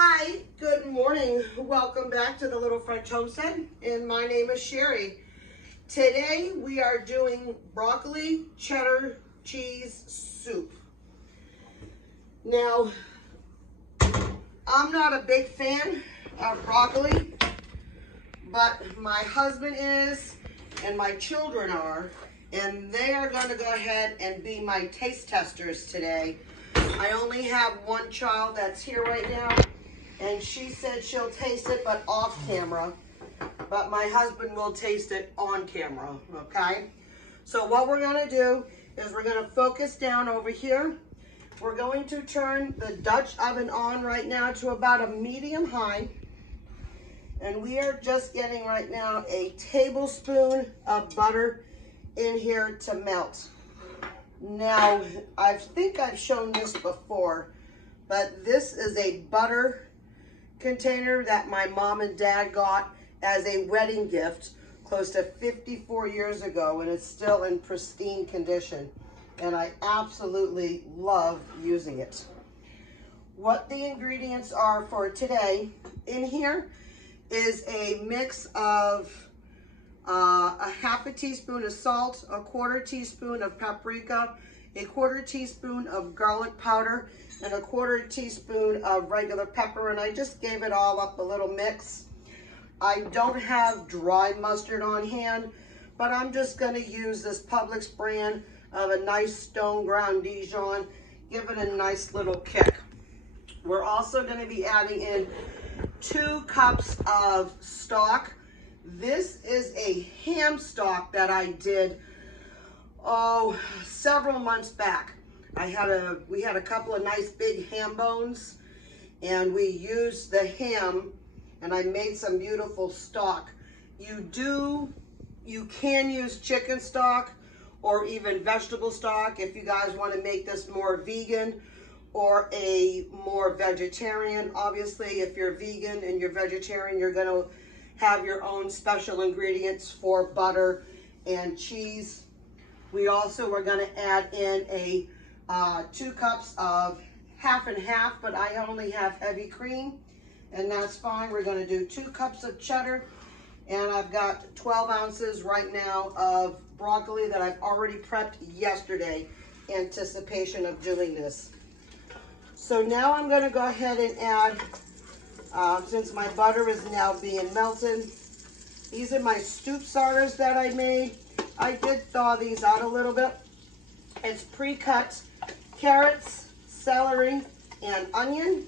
Hi, good morning. Welcome back to the Little French Homestead, and my name is Sherry. Today we are doing broccoli cheddar cheese soup. Now, I'm not a big fan of broccoli, but my husband is, and my children are, and they are going to go ahead and be my taste testers today. I only have one child that's here right now, and she said she'll taste it, but off camera. But my husband will taste it on camera, okay? So what we're gonna do is we're gonna focus down over here. We're going to turn the Dutch oven on right now to about a medium high. And we are just getting right now a tablespoon of butter in here to melt. Now, I think I've shown this before, but this is a butter container that my mom and dad got as a wedding gift close to 54 years ago, and it's still in pristine condition, and I absolutely love using it. What the ingredients are for today in here is a mix of a half a teaspoon of salt, a quarter teaspoon of paprika, a quarter teaspoon of garlic powder, and a quarter teaspoon of regular pepper, and I just gave it all up a little mix. I don't have dry mustard on hand, but I'm just going to use this Publix brand of a nice stone ground Dijon, give it a nice little kick. We're also going to be adding in 2 cups of stock. This is a ham stock that I did, several months back. We had a couple of nice big ham bones, and we used the ham, and I made some beautiful stock. You can use chicken stock or even vegetable stock if you guys want to make this more vegan or a more vegetarian. Obviously, if you're vegan and you're vegetarian, you're going to have your own special ingredients for butter and cheese. We also are going to add in a 2 cups of half and half, but I only have heavy cream, and that's fine. We're going to do 2 cups of cheddar, and I've got 12 ounces right now of broccoli that I've already prepped yesterday in anticipation of doing this. So now I'm going to go ahead and add, since my butter is now being melted, these are my stoop starters that I made. I did thaw these out a little bit. It's pre-cut carrots, celery, and onion.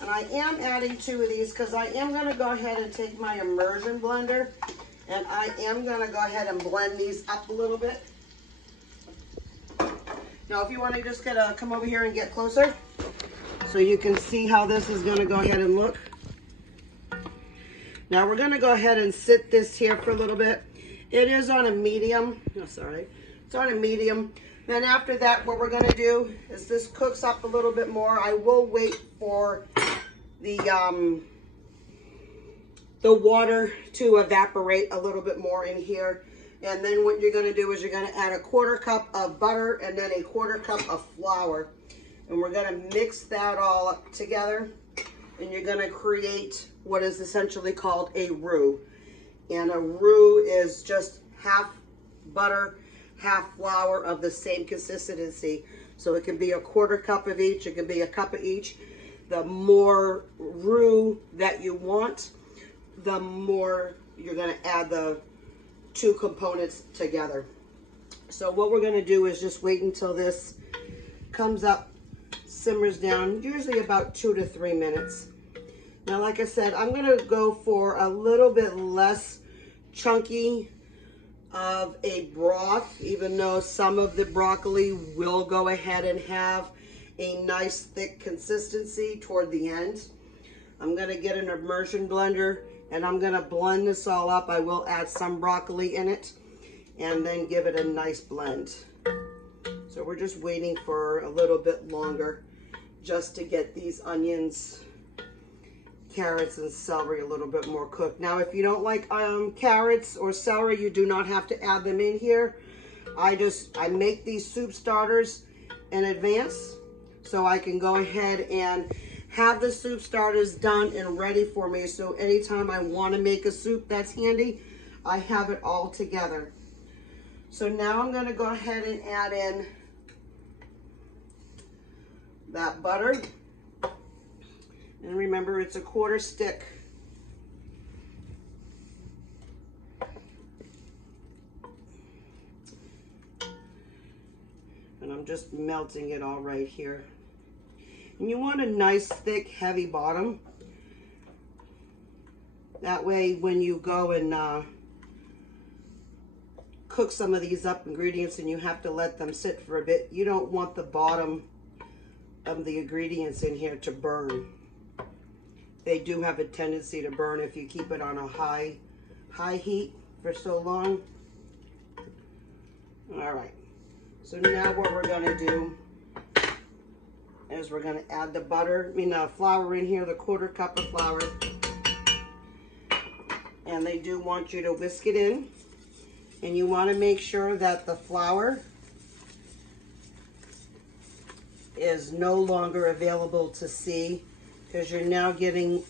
And I am adding 2 of these because I am going to go ahead and take my immersion blender, and I am going to go ahead and blend these up a little bit. Now, if you want to just come over here and get closer so you can see how this is going to go ahead and look. Now, we're going to go ahead and sit this here for a little bit. It is on a medium. Oh, sorry. It's on a medium. Then after that, what we're going to do is this cooks up a little bit more. I will wait for the water to evaporate a little bit more in here. And then what you're going to do is you're going to add a 1/4 cup of butter and then a 1/4 cup of flour. And we're going to mix that all up together. And you're going to create what is essentially called a roux. And a roux is just half butter, half flour of the same consistency. So it can be a 1/4 cup of each, it can be a cup of each. The more roux that you want, the more you're going to add the 2 components together. So what we're going to do is just wait until this comes up, simmers down, usually about 2 to 3 minutes. Now, like I said, I'm going to go for a little bit less chunky of a broth, even though some of the broccoli will go ahead and have a nice thick consistency toward the end. I'm going to get an immersion blender and I'm going to blend this all up. I will add some broccoli in it and then give it a nice blend. So we're just waiting for a little bit longer just to get these onions, carrots, and celery a little bit more cooked. Now, if you don't like carrots or celery, you do not have to add them in here. I make these soup starters in advance so I can go ahead and have the soup starters done and ready for me, so anytime I want to make a soup that's handy, I have it all together. So now I'm going to go ahead and add in that butter. And remember, it's a 1/4 stick. And I'm just melting it all right here. And you want a nice, thick, heavy bottom. That way, when you go and cook some of these up ingredients and you have to let them sit for a bit, you don't want the bottom of the ingredients in here to burn. They do have a tendency to burn if you keep it on a high heat for so long. All right. So now what we're going to do is we're going to add the flour in here, the 1/4 cup of flour. And they do want you to whisk it in. And you want to make sure that the flour is no longer available to see, because you're now getting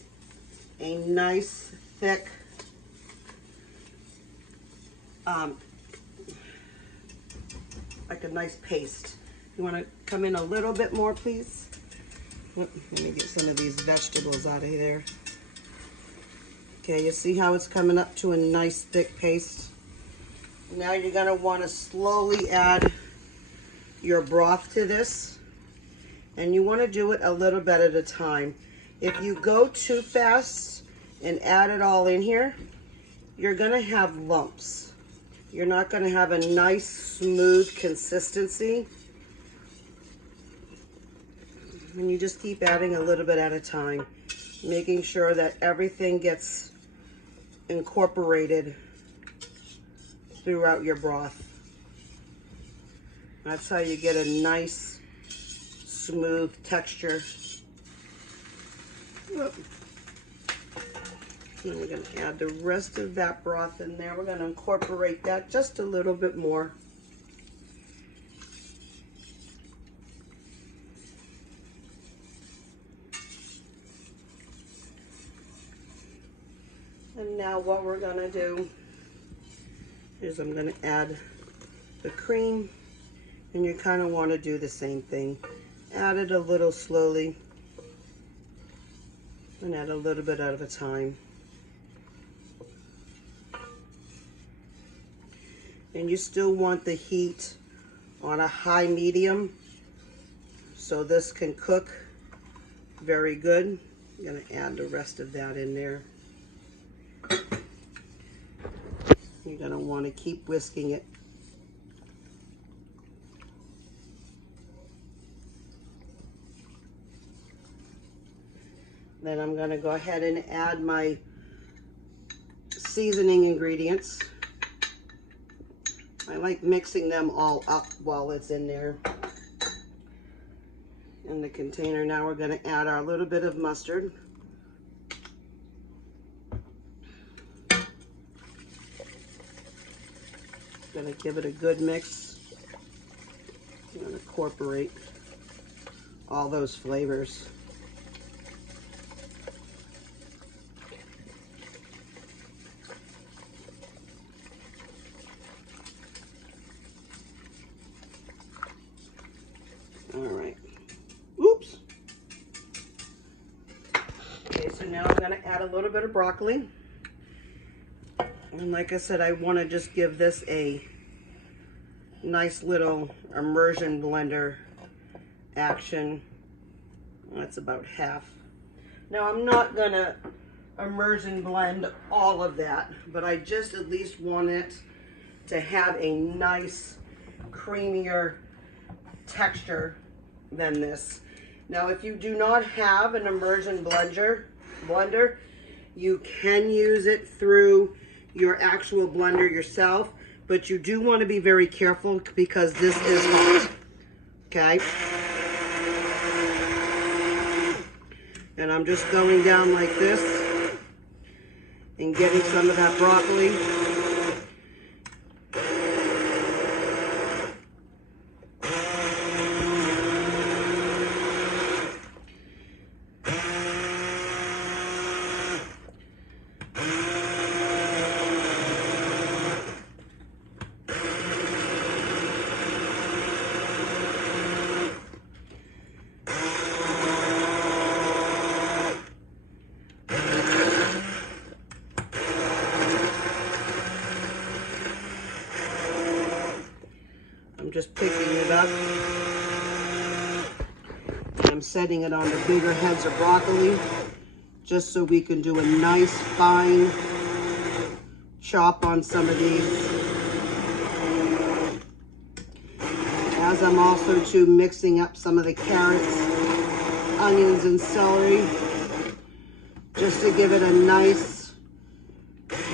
a nice, thick, like a nice paste. You want to come in a little bit more, please? Let me get some of these vegetables out of there. Okay, you see how it's coming up to a nice thick paste? Now you're going to want to slowly add your broth to this. And you want to do it a little bit at a time. If you go too fast and add it all in here, you're going to have lumps. You're not going to have a nice, smooth consistency. And you just keep adding a little bit at a time, making sure that everything gets incorporated throughout your broth. That's how you get a nice, smooth texture. And we're going to add the rest of that broth in there. We're going to incorporate that just a little bit more. And now what we're going to do is I'm going to add the cream, and you kind of want to do the same thing. Add it a little slowly and add a little bit at a time. And you still want the heat on a high medium so this can cook very good. I'm going to add the rest of that in there. You're going to want to keep whisking it. Then I'm going to go ahead and add my seasoning ingredients. I like mixing them all up while it's in there in the container. Now we're going to add our little bit of mustard. Going to give it a good mix. I'm going to incorporate all those flavors. All right. Oops. Okay, so now I'm going to add a little bit of broccoli. And like I said, I want to just give this a nice little immersion blender action. That's about half. Now I'm not going to immersion blend all of that, but I just at least want it to have a nice, creamier texture than this. Now if you do not have an immersion blender, you can use it through your actual blender yourself, but you do want to be very careful because this is hot. Okay? And I'm just going down like this and getting some of that broccoli. just picking it up. I'm setting it on the bigger heads of broccoli, just so we can do a nice fine chop on some of these. As I'm also too mixing up some of the carrots, onions, and celery, just to give it a nice,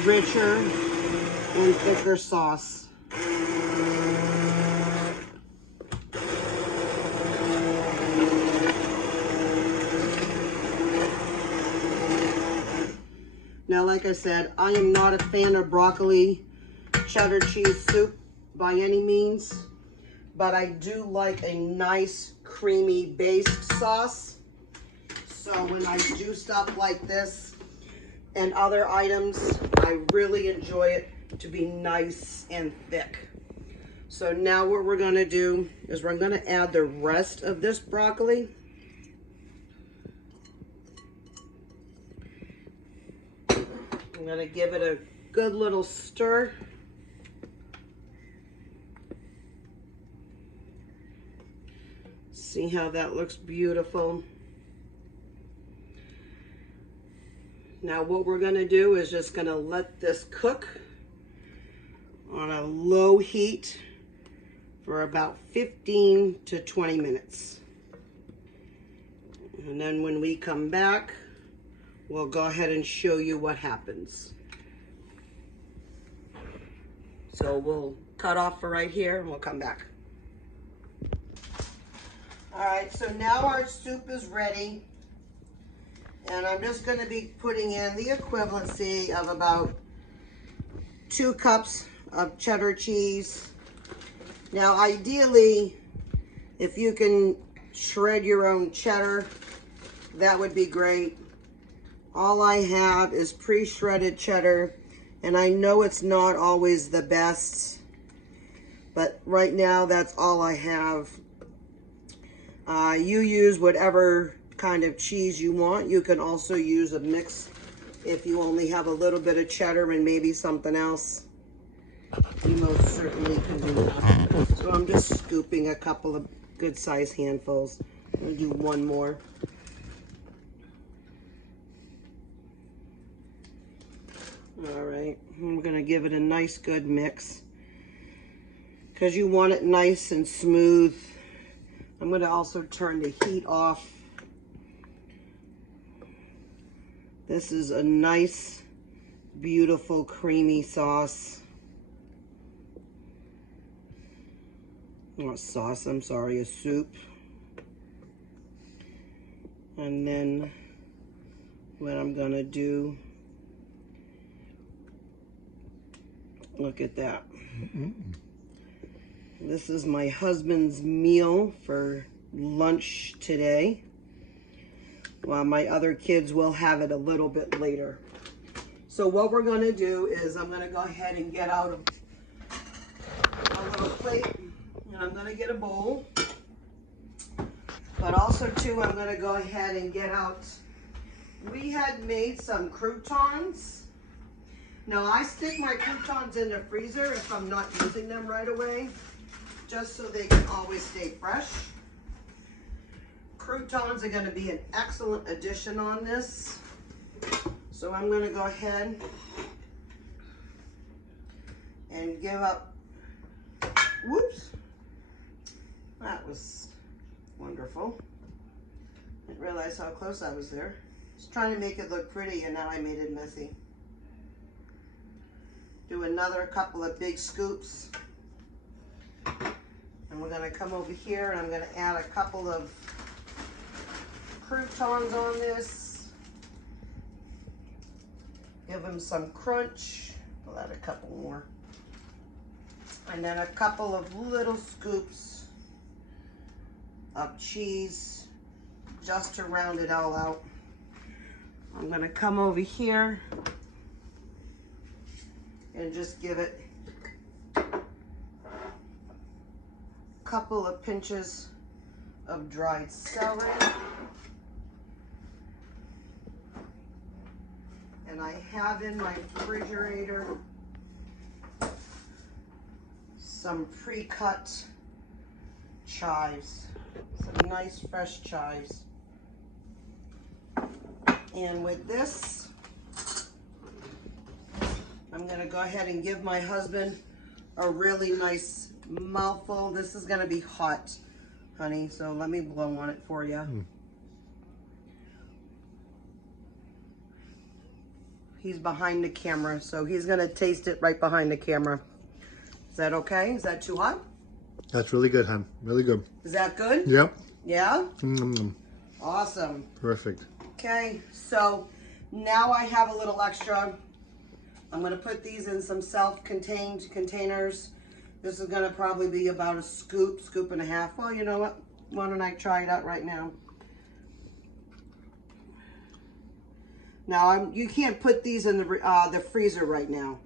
richer, and thicker sauce. Now, like I said, I am not a fan of broccoli cheddar cheese soup by any means, but I do like a nice creamy based sauce. So when I do stuff like this and other items, I really enjoy it to be nice and thick. So now what we're gonna do is we're gonna add the rest of this broccoli. I'm gonna give it a good little stir. See how that looks beautiful. Now what we're gonna do is just gonna let this cook on a low heat for about 15 to 20 minutes. And then when we come back, we'll go ahead and show you what happens. So we'll cut off for right here and we'll come back. All right, so now our soup is ready. And I'm just gonna be putting in the equivalency of about 2 cups of cheddar cheese. Now, ideally, if you can shred your own cheddar, that would be great. All I have is pre-shredded cheddar, and I know it's not always the best, but right now that's all I have. You use whatever kind of cheese you want. You can also use a mix if you only have a little bit of cheddar and maybe something else. You most certainly can do that. So I'm just scooping a couple of good sized handfuls. I'm gonna do one more. All right, I'm gonna give it a nice good mix because you want it nice and smooth. I'm gonna also turn the heat off. This is a nice, beautiful, creamy sauce. Not sauce, I'm sorry, a soup. And then what I'm gonna do, look at that. This is my husband's meal for lunch today. Well, my other kids will have it a little bit later. So what we're gonna do is I'm gonna go ahead and get out a little plate, and I'm gonna get a bowl. But also too, I'm gonna go ahead and get out, we had made some croutons. Now I stick my croutons in the freezer if I'm not using them right away, just so they can always stay fresh. Croutons are gonna be an excellent addition on this. So I'm gonna go ahead and give up, whoops, that was wonderful. Didn't realize how close I was there. Just trying to make it look pretty and now I made it messy. Do another couple of big scoops. And we're gonna come over here and I'm gonna add a couple of croutons on this. Give them some crunch. I'll add a couple more. And then a couple of little scoops of cheese just to round it all out. I'm gonna come over here and just give it a couple of pinches of dried celery. And I have in my refrigerator some pre-cut chives, some nice fresh chives. And with this, I'm gonna go ahead and give my husband a really nice mouthful. This is gonna be hot, honey, so let me blow on it for you. He's behind the camera, so he's gonna taste it right behind the camera. Is that okay? Is that too hot? That's really good, hon. Really good. Is that good? Yep. Yeah? Mm-hmm. Awesome. Perfect. Okay, so now I have a little extra. I'm gonna put these in some self-contained containers. This is gonna probably be about a scoop, scoop and a half. Well, you know what? Why don't I try it out right now? Now, you can't put these in the freezer right now.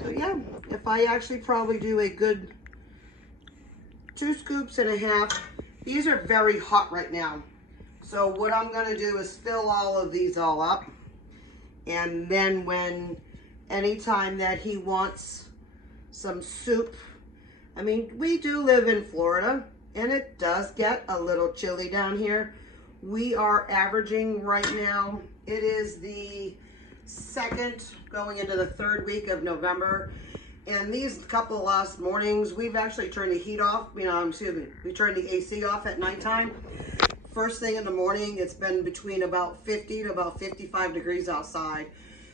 So yeah, if I actually probably do a good 2 scoops and a half. These are very hot right now. So what I'm gonna do is fill all of these all up. And then anytime that he wants some soup, I mean, we do live in Florida and it does get a little chilly down here. We are averaging right now, it is the 2nd going into the 3rd week of November. And these couple of last mornings, we've actually turned the heat off, we turned the AC off at nighttime. First thing in the morning, it's been between about 50 to about 55 degrees outside.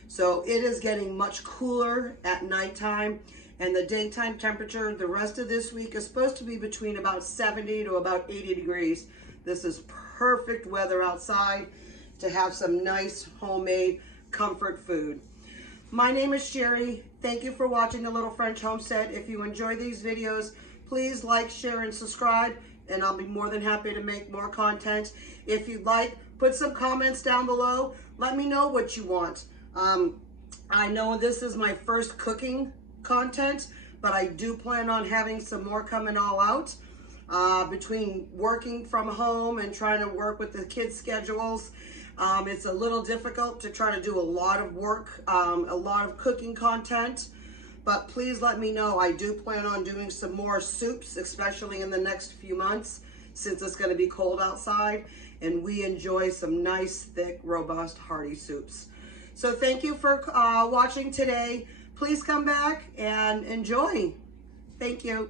So it is getting much cooler at nighttime, and the daytime temperature the rest of this week is supposed to be between about 70 to about 80 degrees. This is perfect weather outside to have some nice homemade comfort food. My name is Sherry. Thank you for watching The Little French Homestead. If you enjoy these videos, please like, share, and subscribe, and I'll be more than happy to make more content. If you'd like, put some comments down below. Let me know what you want. I know this is my first cooking content, but I do plan on having some more coming all out. Between working from home and trying to work with the kids' schedules, it's a little difficult to try to do a lot of work, a lot of cooking content, but please let me know. I do plan on doing some more soups, especially in the next few months, since it's going to be cold outside, and we enjoy some nice, thick, robust, hearty soups. So thank you for watching today. Please come back and enjoy. Thank you.